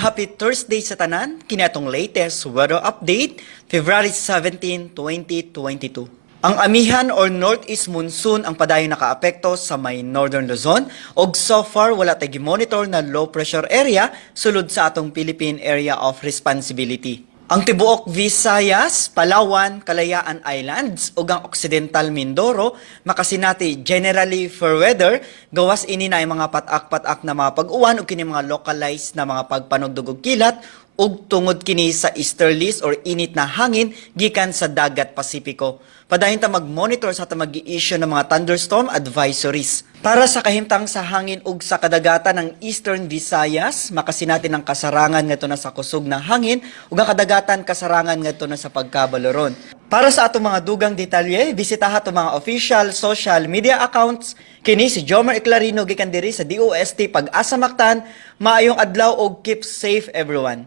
Happy Thursday sa tanan, kini atong latest weather update, February 17, 2022. Ang amihan or northeast monsoon ang padayon nakaapekto sa may northern Luzon ug so far wala tay gimonitor na low pressure area sulod sa atong Philippine Area of Responsibility. Ang tibuok Visayas, Palawan, Kalayaan Islands ug ang Occidental Mindoro makasinati generally fair weather gawas ini na mga patak-patak na mga pag-uwan ug kini mga localized na mga pagpanugdog og kilat ug tungod kini sa easterlies or init na hangin gikan sa dagat Pasipiko. Padayon ta mag-monitor sa ta mag-i-issue ng mga thunderstorm advisories. Para sa kahimtang sa hangin ug sa kadagatan ng Eastern Visayas, makasinati ng kasarangan ngadto na sa kusog na hangin ug ang kadagatan kasarangan ngadto na sa pagkabaloron. Para sa atong mga dugang detalye, bisitaha atong mga official social media accounts. Kini si Jomar Eclarino gikan diri sa DOST Pag-asa Mactan. Maayong adlaw ug keep safe everyone.